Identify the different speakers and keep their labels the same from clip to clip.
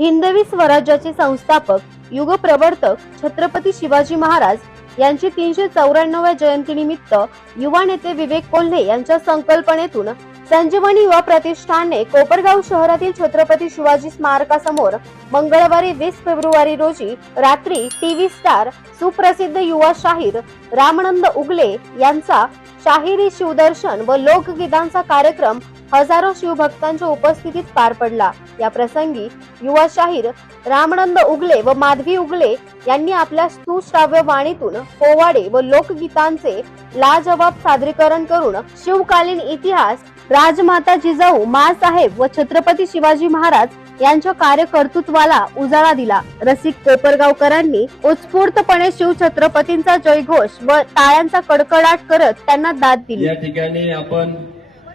Speaker 1: हिंदवी स्वराज्याचे संस्थापक युगप्रवर्तक छत्रपती शिवाजी महाराज यांची तीनशे चौऱ्याण्णव्या जयंतीनिमित्त युवा नेते विवेक कोल्हे यांच्या संकल्पनेतून संजीवनी युवा प्रतिष्ठानने कोपरगाव शहरातील छत्रपती शिवाजी स्मारकासमोर मंगळवारी वीस फेब्रुवारी रोजी रात्री टीव्ही स्टार सुप्रसिद्ध युवा शाहीर रामनंद उगले यांचा शाहिरी शिवदर्शन व लोकगीतांचा कार्यक्रम हजारो शिवभक्तांच्या उपस्थितीत पार पडला. या प्रसंगी युवा शाहीर रामनंद उगले व माधवी उगले यांनी आपल्या सुश्राव्य वाणीतून पोवाडे व लोकगीतांचे लाजवाब सादरीकरण करून शिवकालीन इतिहास राजमाता जिजाऊ मासाहेब व छत्रपती शिवाजी महाराज यांच्या कार्यकर्तृत्वाला उजाळा दिला. रसिक कोपरगावकरांनी उत्स्फूर्तपणे शिवछत्रपतींचा जयघोष व टाळ्यांचा कडकडाट करत त्यांना दाद दिली.
Speaker 2: या ठिकाणी आपण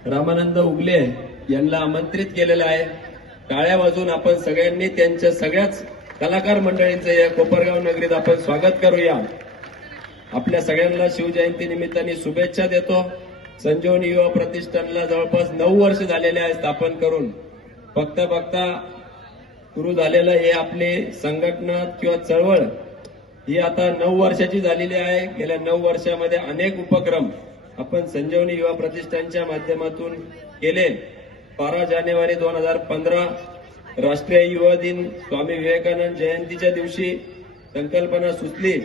Speaker 2: रामानंद उगले यांना आमंत्रित केलेलं आहे. टाळ्या वाजून आपण सगळ्यांनी त्यांच्या सगळ्याच कलाकार मंडळींचं या कोपरगाव नगरीत आपण स्वागत करूया. आपल्या सगळ्यांना शिवजयंती निमित्ताने शुभेच्छा देतो. संजीवनी युवा प्रतिष्ठानला जवळपास नऊ वर्ष झालेले आहे स्थापन करून. फक्त बघता सुरू झालेलं हे आपले संघटना किंवा चळवळ ही आता नऊ वर्षाची झालेली आहे. गेल्या नऊ वर्षामध्ये अनेक उपक्रम आपण संजीवनी युवा प्रतिष्ठानच्या माध्यमातून केले. बारा जानेवारी दोन हजार पंधरा राष्ट्रीय युवा दिन. स्वामी विवेकानंद जयंतीच्या दिवशी संकल्पना सुचली.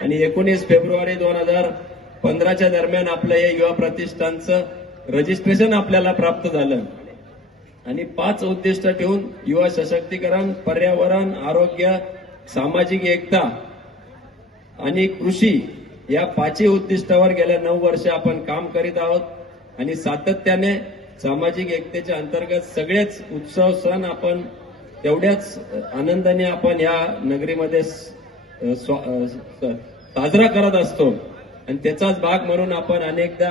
Speaker 2: आणि एकोणीस फेब्रुवारी दोन हजार पंधराच्या दरम्यान आपलं हे युवा प्रतिष्ठानचं रजिस्ट्रेशन आपल्याला प्राप्त झालं. आणि पाच उद्दिष्ट ठेवून युवा सशक्तीकरण पर्यावरण आरोग्य सामाजिक एकता आणि कृषी या पाचही उद्दिष्टावर गेल्या नऊ वर्ष आपण काम करीत आहोत आणि सातत्याने सामाजिक एकतेच्या अंतर्गत सगळेच उत्सव सण आपण तेवढ्याच आनंदाने आपण या नगरीमध्ये स्वा- साजरा करत असतो. आणि त्याचाच भाग म्हणून आपण अनेकदा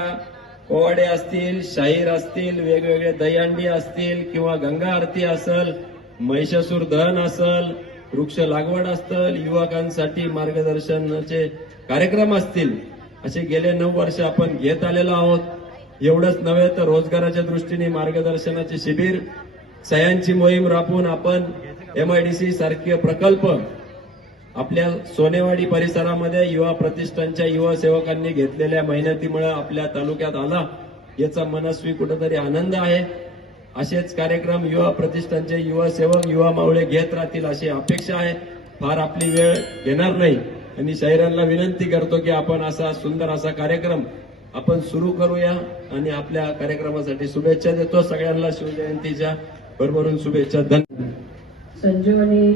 Speaker 2: पोवाडे असतील शाहीर असतील वेगवेगळे दहीहंडी असतील किंवा गंगा आरती असल महिषासूर दहन असल वृक्ष लागवड असतील युवकांसाठी मार्गदर्शनाचे कार्यक्रम असतील असे गेले नऊ वर्ष आपण घेत आलेलो आहोत. एवढंच नव्हे तर रोजगाराच्या दृष्टीने मार्गदर्शनाचे शिबिर सह्यांची मोहीम राबवून आपण एमआयडीसी सारखे प्रकल्प आपल्या सोनेवाडी परिसरामध्ये युवा प्रतिष्ठानच्या युवा सेवकांनी घेतलेल्या मेहनतीमुळे आपल्या तालुक्यात आला याचा मनस्वी कुठेतरी आनंद आहे. असेच कार्यक्रम युवा प्रतिष्ठानचे युवा सेवक युवा मावळे घेत राहतील अशी अपेक्षा आहे. फार आपली वेळ घेणार नाही. आणि शहरांना विनंती करतो की आपण असा सुंदर असा कार्यक्रम आपण सुरू करूया आणि आपल्या कार्यक्रमासाठी शुभेच्छा देतो सगळ्यांना शिवजयंतीच्या भरभरून शुभेच्छा. धन्यवाद
Speaker 3: संजीवनी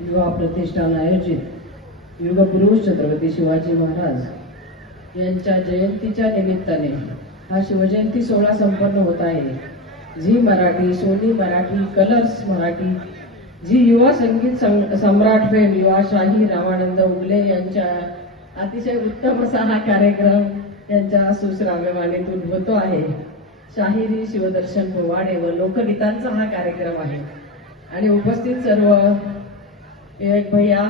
Speaker 3: युवा प्रतिष्ठान आयोजित युगपुरुष छत्रपती शिवाजी महाराज यांच्या जयंतीच्या निमित्ताने हा शिवजयंती सोहळा संपन्न होत आहे. Zee Marathi Sony Marathi Colors Marathi Zee Yuva Sangeet Samrat fame युवा शाही रामानंद उगले यांच्या अतिशय उत्तम असा हा कार्यक्रम त्यांच्या सुश्राव्यवाणीतून होतो आहे. शाहिरी शिवदर्शन पोवाडे व लोकगीतांचा हा कार्यक्रम आहे. आणि उपस्थित सर्व विवेक भैया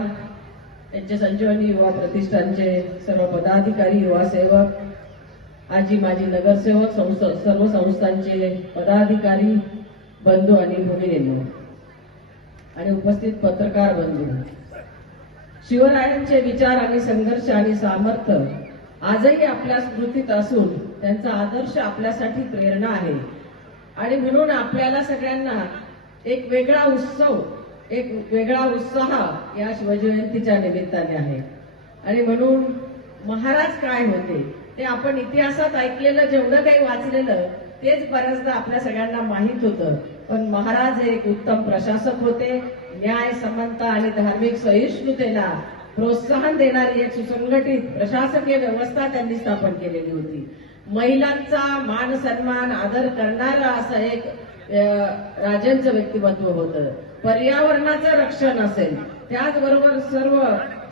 Speaker 3: त्यांचे संजीवनी युवा प्रतिष्ठानचे सर्व पदाधिकारी युवा सेवक आजी माजी नगरसेवक संस्था सर्व संस्थांचे पदाधिकारी बंधू आणि भगिनींनो आणि उपस्थित पत्रकार बंधू. शिवरायांचे विचार आणि संघर्ष आणि सामर्थ्य आजही आपल्या स्मृतीत असून त्यांचा आदर्श आपल्यासाठी प्रेरणा आहे. आणि म्हणून आपल्याला सगळ्यांना एक वेगळा उत्सव एक वेगळा उत्साह या शिवजयंतीच्या निमित्ताने आहे. आणि म्हणून महाराज काय होते ते आपण इतिहासात ऐकलेलं जेवढं काही वाचलेलं तेच बऱ्याचदा आपल्या सगळ्यांना माहीत होतं. पण महाराज एक उत्तम प्रशासक होते न्याय समानता आणि धार्मिक सहिष्णुतेला प्रोत्साहन देणारी एक सुसंघटित प्रशासकीय व्यवस्था त्यांनी स्थापन केलेली होती. महिलांचा मान सन्मान आदर करणारा असं एक राजांचं व्यक्तिमत्व होतं. पर्यावरणाचं रक्षण असेल. त्याचबरोबर सर्व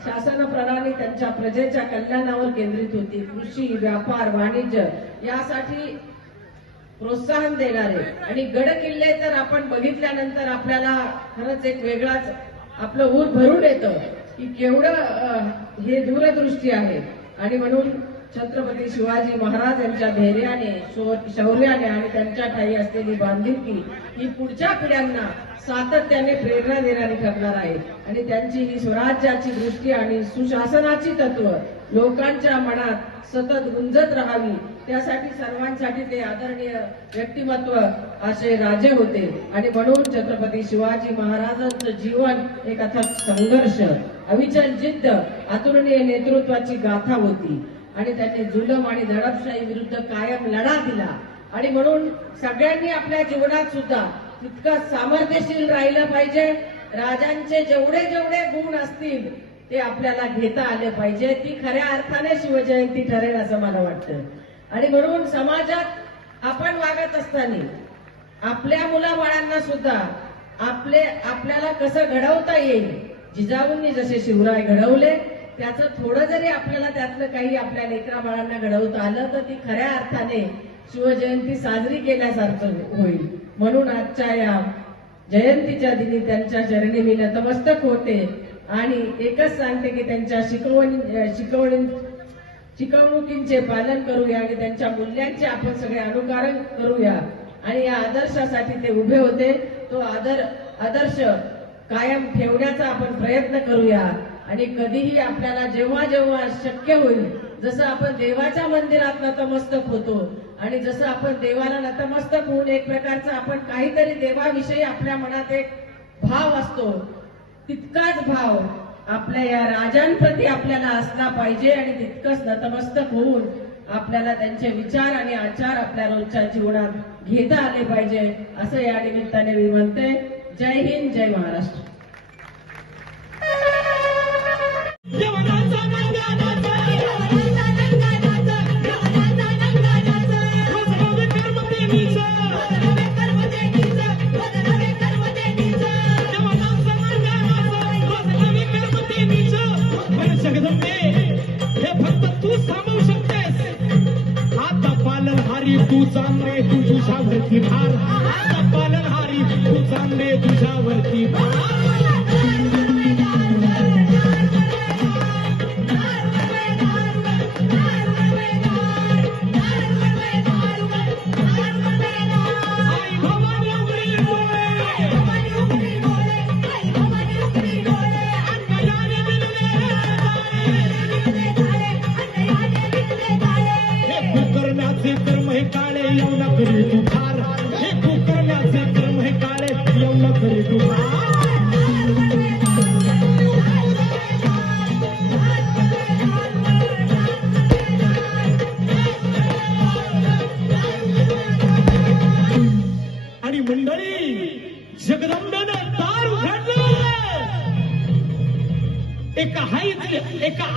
Speaker 3: शासन प्रणाली त्यांच्या प्रजेच्या कल्याणावर केंद्रित होती. कृषी व्यापार वाणिज्य यासाठी प्रोत्साहन देणारे. आणि गड किल्ले तर आपण बघितल्यानंतर आपल्याला खरंच एक वेगळाच आपलं ऊर भरून येतं की केवढं हे दूरदृष्टी आहे. आणि म्हणून छत्रपती शिवाजी महाराज यांच्या धैर्याने शौर्याने आणि त्यांच्या ठाई असलेली बांधिलकी ही पुढच्या पिढ्यांना सातत्याने प्रेरणा देणारी ठरणार आहे. आणि त्यांची ही स्वराज्याची दृष्टी आणि सुशासनाची तत्व लोकांच्या मनात सतत गुंजत राहावी. त्यासाठी सर्वांसाठी ते आदरणीय व्यक्तिमत्व असे राजे होते. आणि म्हणून छत्रपती शिवाजी महाराजांचं जीवन एक अथक संघर्ष अविचल जिद्द अतुलनीय नेतृत्वाची गाथा होती. आणि त्यांनी जुलम आणि दडपशाही विरुद्ध कायम लढा दिला. आणि म्हणून सगळ्यांनी आपल्या जीवनात सुद्धा तितकं सामर्थ्यशील राहिलं पाहिजे. राजांचे जेवढे जेवढे गुण असतील ते आपल्याला घेता आले पाहिजे. ती खऱ्या अर्थाने शिवजयंती ठरेल असं मला वाटतं. आणि म्हणून समाजात आपण वागत असताना आपल्या मुलाबाळांना सुद्धा आपले आपल्याला कसं घडवता येईल जिजाऊंनी जसे शिवराय घडवले त्याचं थोडं जरी आपल्याला त्यातलं काही आपल्या लेकरा बाळांना घडवता आलं तर ती खऱ्या अर्थाने शिवजयंती साजरी केल्यासारखं होईल. म्हणून आजच्या या जयंतीच्या दिनी त्यांच्या चरणी मी नतमस्तक होते. आणि एकच सांगते की त्यांच्या शिकवणी शिकवणी शिकवणुकींचे पालन करूया आणि त्यांच्या मूल्यांचे आपण सगळे अनुकरण करूया. आणि या आदर्शासाठी ते उभे होते. तो आदर आदर्श कायम ठेवण्याचा आपण प्रयत्न करूया. आणि कधीही आपल्याला जेव्हा जेव्हा शक्य होईल जसं आपण देवाच्या मंदिरात नतमस्तक होतो आणि जसं आपण देवाला नतमस्तक होऊन एक प्रकारचा आपण काहीतरी देवाविषयी आपल्या मनात एक भाव असतो तितकाच भाव आपल्या या राजांप्रती आपल्याला असला पाहिजे आणि तितकंच नतमस्तक होऊन आपल्याला त्यांचे विचार आणि आचार आपल्या रोजच्या जीवनात घेता आले पाहिजे असं या निमित्ताने मी म्हणते. जय हिंद जय महाराष्ट्र.
Speaker 4: चांगले तुझ्यावरती.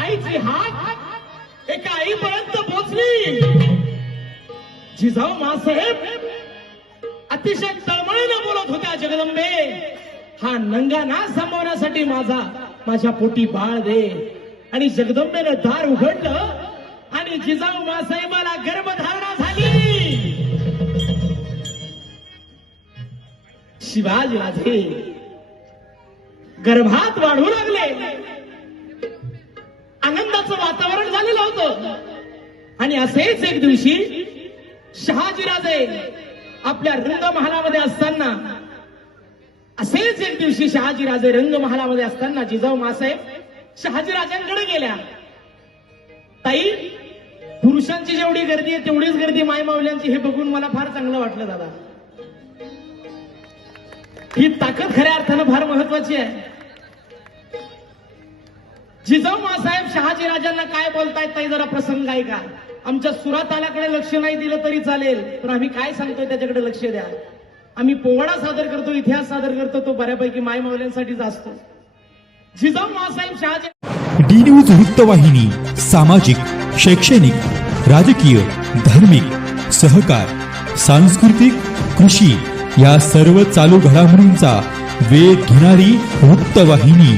Speaker 4: आईची हात एका आईपर्यंत पोचली जिजाऊ मासाहेब अतिशय तळमळीनं बोलत होत्या जगदंबे हा नंगा ना थांबवण्यासाठी माझा माझ्या पोटी बाळ दे. आणि जगदंबेनं दार उघडलं आणि जिजाऊ मासाहेबाला गर्भधारणा झाली. शिवाजीराजे गर्भात वाढू लागले. आनंदाचं वातावरण झालेलं होतं. आणि असेच एक दिवशी शहाजीराजे आपल्या रंगमहालामध्ये असताना असेच एक दिवशी शहाजीराजे रंगमहालामध्ये असताना जिजाऊ मासाहेब शहाजीराजांकडे गेल्या. ताई पुरुषांची जेवढी गर्दी आहे तेवढीच गर्दी मायमावल्यांची हे बघून मला फार चांगलं वाटलं दादा. ही ताकद खऱ्या अर्थानं फार महत्वाची आहे. जिजाऊ मासाहेब शहाजी राजांना काय बोलतायत ताई जरा प्रसंग आहे का आमच्या सुरातालाकडे लक्ष नाही दिलं तरी चालेल पण आम्ही काय सांगतोय त्याच्याकडे लक्ष द्या. आम्ही पोवाडा सादर करतो इतिहास सादर करतो तो बऱ्यापैकी माय मावल्यांसाठीच असतो जिजाऊ मासाहेब शहाजी
Speaker 5: डी न्यूज वृत्तवाहिनी सामाजिक शैक्षणिक राजकीय धार्मिक सहकार सांस्कृतिक कृषी या सर्व चालू घडामोडींचा वेध घेणारी वृत्तवाहिनी.